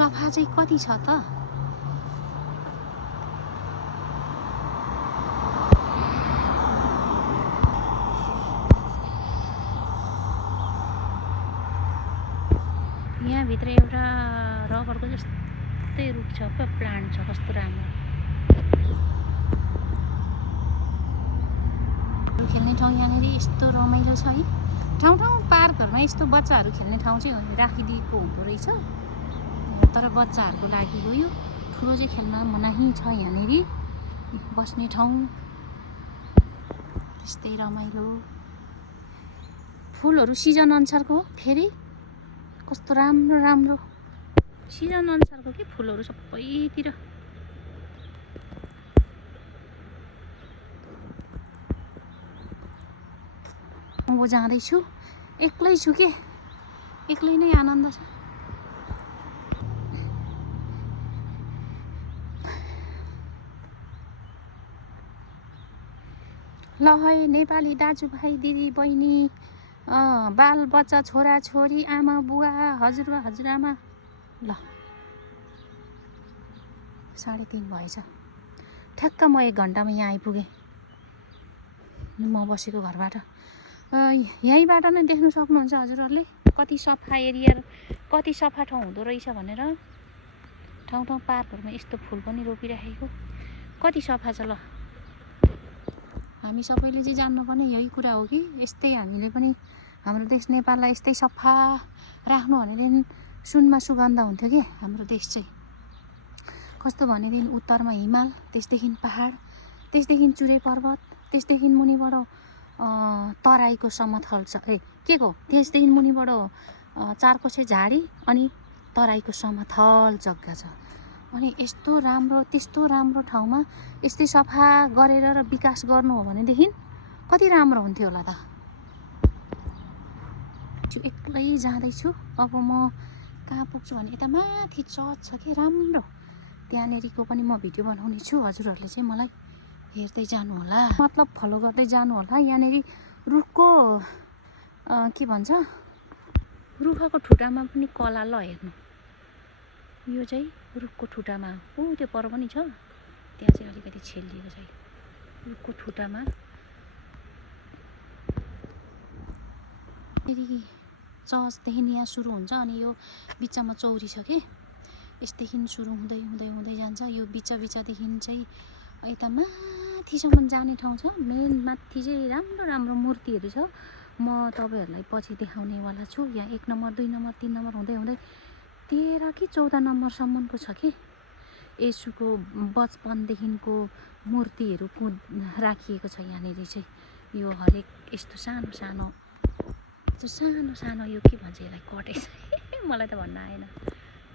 सफा चाहिँ कति छ त? यहाँभित्र एउटा रबरको जस्तै रुख छ, प्लान्ट छ, कस्तो राम्रो। खेल्ने ठाउँ यहाँनिर यस्तो रमाइलो छ है। ठाउँ ठाउँ पार्कहरूमा यस्तो बच्चाहरू खेल्ने ठाउँ चाहिँ राखिदिएको हुँदो रहेछ, तर बच्चाहरूको लागि हो यो। ठुलो चाहिँ खेल्न मनाही छ यहाँनिर। बस्ने ठाउँ त्यस्तै रमाइलो। फुलहरू सिजन अनुसारको हो फेरि, कस्तो राम्रो राम्रो सिजन अनुसारको के फुलहरू सबैतिर। म जाँदैछु, एक्लै छु के, एक्लै नै आनन्द छ। ल है नेपाली दाजुभाइ दिदी बहिनी, बाल बच्चा छोरा छोरी, आमा बुवा, हजुरबा हजुरआमा, ल 3:30 भएछ। ठ्याक्क म 1 घन्टामा यहाँ आइपुगेँ म बसेको घरबाट। यहीँबाट नै देख्न सक्नुहुन्छ हजुरहरूले कति सफा एरिया, कति सफा ठाउँ हुँदो रहेछ भनेर। ठाउँ ठाउँ पार्कहरूमा यस्तो फुल पनि रोपिराखेको, कति सफा छ। ल हामी सबैले चाहिँ जान्नुपर्ने यही कुरा हो कि यस्तै हामीले पनि हाम्रो देश नेपाललाई यस्तै सफा राख्नु भनेदेखि सुनमा सुगन्ध हुन्थ्यो कि हाम्रो देश चाहिँ। कस्तो भनेदेखि उत्तरमा हिमाल, त्यसदेखि पहाड, त्यसदेखि चुरे पर्वत, त्यसदेखि मुनिबाट तराईको समथल छ, के को त्यसदेखि मुनिबाट 4 कोसे झाडी, अनि तराईको समथल जग्गा छ। अनि यस्तो राम्रो, त्यस्तो राम्रो ठाउँमा यस्तै सफा गरेर र विकास गर्नु हो भनेदेखि कति राम्रो हुन्थ्यो होला त। एक्लै जाँदैछु। अब म कहाँ पुग्छु भने यता माथि चर्च छ कि राम्रो, त्यहाँनिरको पनि म भिडियो बनाउने छु। हजुरहरूले चाहिँ मलाई हेर्दै जानु होला, मतलब फलो गर्दै जानु होला। यहाँनिर रुखको के भन्छ, रुखको ठुटामा पनि कला। ल हेर्नु, यो चाहिँ रुखको ठुटामा, त्यो पर पनि छ, त्यहाँ चाहिँ अलिकति छेलिएको छ। रुखको ठुटामा चर्चदेखि यहाँ सुरु हुन्छ, अनि यो बिचमा चौरी छ कि, यसदेखि सुरु हुँदै हुँदै हुँदै जान्छ। यो बिचदेखि चाहिँ यता माथिसम्म जाने ठाउँ छ। मेन माथि चाहिँ राम्रो राम्रो मूर्तिहरू छ। म तपाईँहरूलाई पछि देखाउनेवाला छु। यहाँ 1 नम्बर 2 नम्बर 3 नम्बर हुँदै हुँदै 13 कि 14 नम्बरसम्मको छ कि। येशूको बचपनदेखिको मूर्तिहरू राखिएको छ यहाँनिर चाहिँ। यो हरेक यस्तो सानो सानो यो के भन्छ यसलाई, कटेज मलाई त भन्न आएन।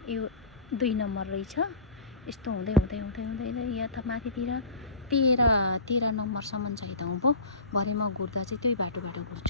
यो 2 नम्बर रहेछ। यस्तो हुँदै हुँदै हुँदै हुँदै यहाँ त माथितिर 13 नम्बरसम्म चाहिँ त उँभो। भरे म घुर्दा चाहिँ त्यही बाटोबाट घुर्छु।